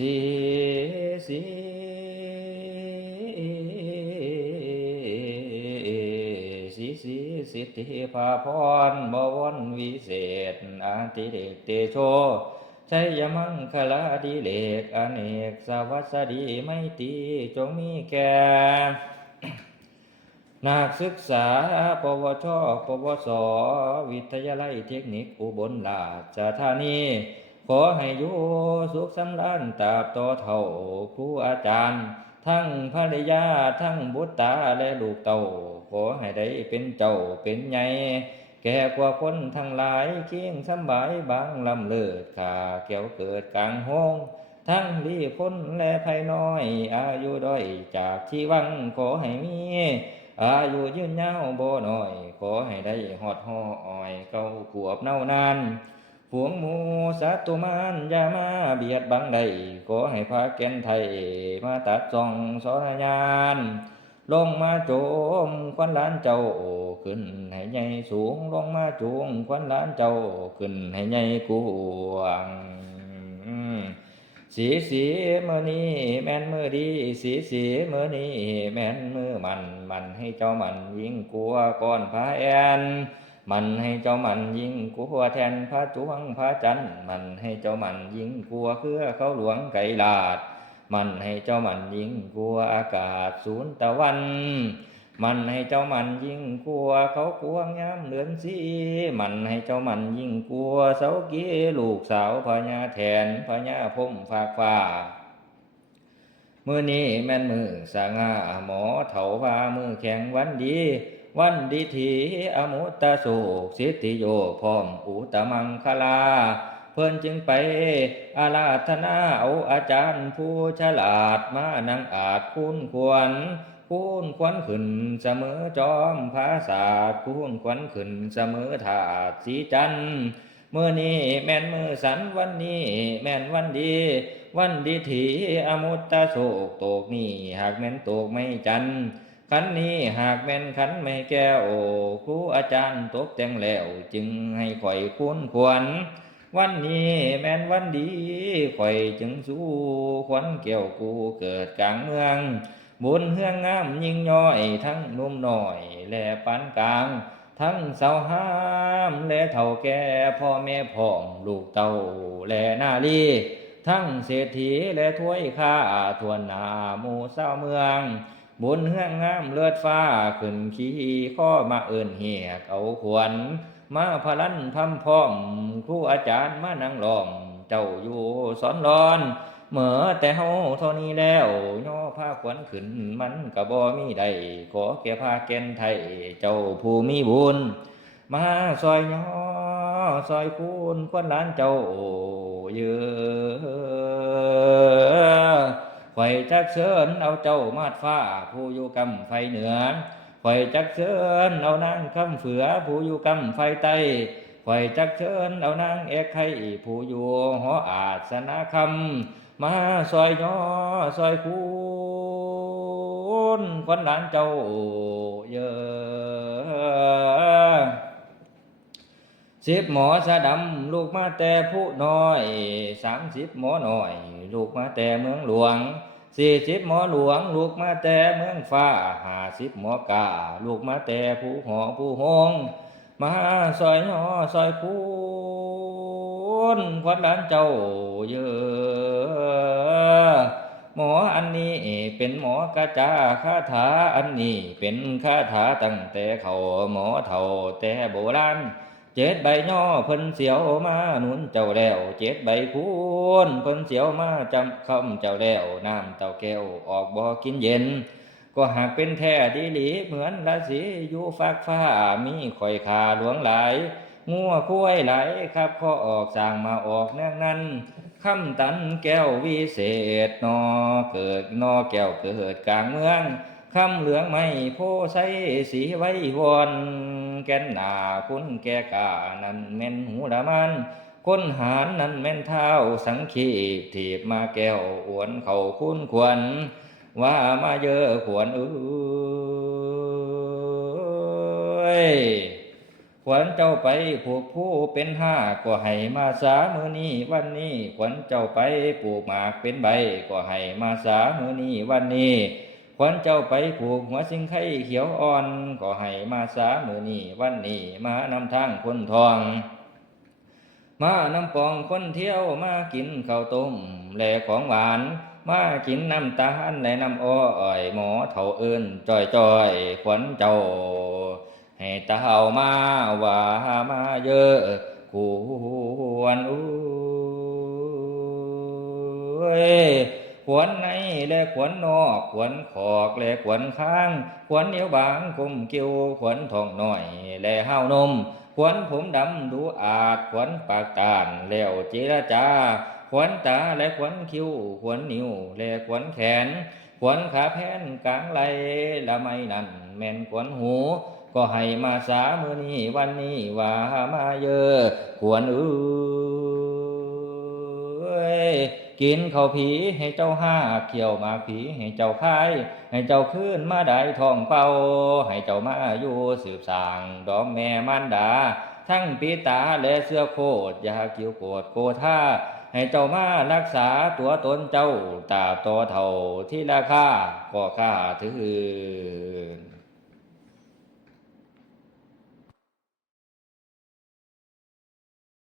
สีสีสีสีสิทธิภาพรบวรวิเศษอาติเดกเตโชชัยมังคลาดิเลกอเนกสวัสดีไม่ตีจงมีแก่นักศึกษาปวชปวสวิทยาลัยเทคนิคอุบลราชธานีขอให้อยู่สุขสำราญตราบต่อเท่าครูอาจารย์ทั้งภรรยาทั้งบุตรตาและลูกเต่าขอให้ได้เป็นเจ้าเป็นใหญ่แก่กว่าคนทั้งหลายเคียงสำบายบางลำเลิศข้าแก้วเกิดกลางห้องทั้งดีพ้นและภัยน้อยอายุด้อยจากที่วังขอให้มีอายุยืนยาวบ่น้อยขอให้ได้หอดห่ออ้อยเก้าขวบเน่านานพวงหมูสัตว์มารอย่ามาเบียดบังใดขอให้พาแก่นไทยมาตัดส่องสรญานลงมาโจมควันล้านเจ้าขึ้นให้ใหญ่สูงลงมาจูงควันล้านเจ้าขึ้นให้ใหญ่กวางสีสีมือนี้แม่นมือดีสีสีมือนี้แม่นมือมันให้เจ้ามันยิ่งกลัวก่อนพาแอนมันให้เจ้ามันยิ่งกลัวแทนพระจวงพระจันทร์มันให้เจ้ามันยิ่งกลัวเครือเขาหลวงไก่ลาดมันให้เจ้ามันยิ่งกลัวอากาศศูนย์ตะวันมันให้เจ้ามันยิ่งกลัวเขากลัวงามเดือนสีมันให้เจ้ามันยิ่งกลัวเสาเกี้ลูกสาวพญาแทนพญาพมฝากฟ้ามือนี้แม่นมือสง่าหมอเถาพามือแข็งวันดีวันดีถีอมุตตะโศกสิทธิโยพร้อมอุตมังคลาเพิ่นจึงไปอาราธนาเอาอาจารย์ผู้ฉลาดมานั่งอาจคุณควรคุณขวัญขึ้นเสมอจอมภาษาคุณขวัญขึ้นเสมอถาดสีจันเมื่อนี้แม่นมือสันวันนี้แม่นวันดีวันดีถีอมุตตะโศกโตกนี่หากแม่นโตกไม่จันขันนี้หากแม่นขันไม่แก้วครูอาจารย์ตกแต่งแล้วจึงให้ข่อยคุ้นควรวันนี้แม่นวันดีข่อยจึงสู้ขวัญแก้วกูเกิดกลางเมืองบุญเฮืองงามยิ่งย่อยทั้งนุ่มหน่อยและปานกลางทั้งสาวห้ามและเฒ่าแก่พ่อแม่พ่อมลูกเต้าและนาลีทั้งเศรษฐีและถ้วยข้าทวนหน้าหมู่เศร้าเมืองบุญเฮืองงามเลือดฟ้าขึ้นขี้ข้อมาเอิ้นเหียกเอาขวัญมาพลันพำพร้อมครูอาจารย์มานั่งล้อมเจ้าอยู่สอนรอนเมื่อแต่เฮาเท่านี้แล้วย่อผ้าขวัญขึ้นมันก็บ่มีใดขอแก่พาแก่นไทยเจ้าผู้มีบุญมาซอยย่อซอยคูณขวัญล้านเจ้าเยอะข่อยจักเชิญเอาเจ้ามาดฟ้าผู้อยู่กำไฟเหนือข่อยจักเชิญเอานางคำเฝือผู้อยู่กำไฟใต้ข่อยจักเชิญเอานางเอกไข่ผู้อยู่หออาสนะคำมาซอยย่อซอยคูณขวัญหลานเจ้าเยอะ10 หมอสะดำลูกมาแต่ผู้น้อย30 หมอน้อยลูกมาแต่เมืองหลวง40 หมอหลวงลูกมาแต่เมืองฟ้า50 หมอกาลูกมาแต่ผู้หอผู้หงมาซอยย่อซอยคูณขวัญหลานเจ้าเยอะหมออันนี้เป็นหมอกระจาคาถาอันนี้เป็นคาถาตั้งแต่เขาหมอเฒ่าแต่โบราณ7 ใบย่อเพิ่นเสียวมาหนุนเจ้าแล้ว7 ใบคูณเพิ่นเสียวมาจำคำเจ้าแล้วน้ำเต้าแก้วออกบ่กินเย็นก็หากเป็นแท้ดีหลีเหมือนราศีอยู่ฟากฟ้ามีข่อยขาหลวงหลายงัวคุ้ยไหลครับข้อออกสร้างมาออกเนื่องนั้นคำตันแก้ววิเศษนอเกิดนอแก้วเกิดกลางเมืองคำเหลืองไม่โพใสสีไว้วอนแก่นหนาคุณแก่กานั่นแม่นหูละมันคนหารนั่นแม่นเท้าสังขีถีบมาแก้วอวนเขาคุ้นควรว่ามาเยอะขวนข ขวัญเจ้าไปผูกผู้เป็นห้าก็ให้มาสามือนี้วันนี้ขวัญเจ้าไปปลูกหมากเป็นใบก็ให้มาสามือนี้วันนี้ขวัญเจ้าไปผูกหัวสิงไข่เขียวอ่อนก็ให้มาสามือนี้วันนี้มานำทางคนทองมาน้ำปองคนเที่ยวมากินข้าวต้มแหล่ของหวานมากินน้ำตาลและน้ำอ้อยหมอเท่าเอิ้นจอยขวัญเจ้าให้เต่ามาว่ามาเยอะควรขวนในและขวนนอกขวนขอกและขวนข้างขวนเหนียวบางกุมกิ้วขวนทองน้อยและห้าวนมขวนผมดำดูอาจขวนปากตานแล้วเจรจาขวนตาและขวนคิ้วขวนนิ้วและขวนแขนขวนขาแผ่นกลางไหลละไม่นั่นแม่นขวนหูก็ให้มาสามือนี้วันนี้ว่ามาเยอะขวนกินข้าวผีให้เจ้าห้าเขี่ยวหมากผีให้เจ้าคายให้เจ้าขึ้นมาได้ทองเป่าให้เจ้ามาอยู่สืบสางดอมแม่มันดาทั้งปีตาและเสื้อโคตรยาเกี่ยวโกดโกธาให้เจ้ามารักษาตัวตนเจ้าตาโตเท่าที่ราคาก็ค่าถือ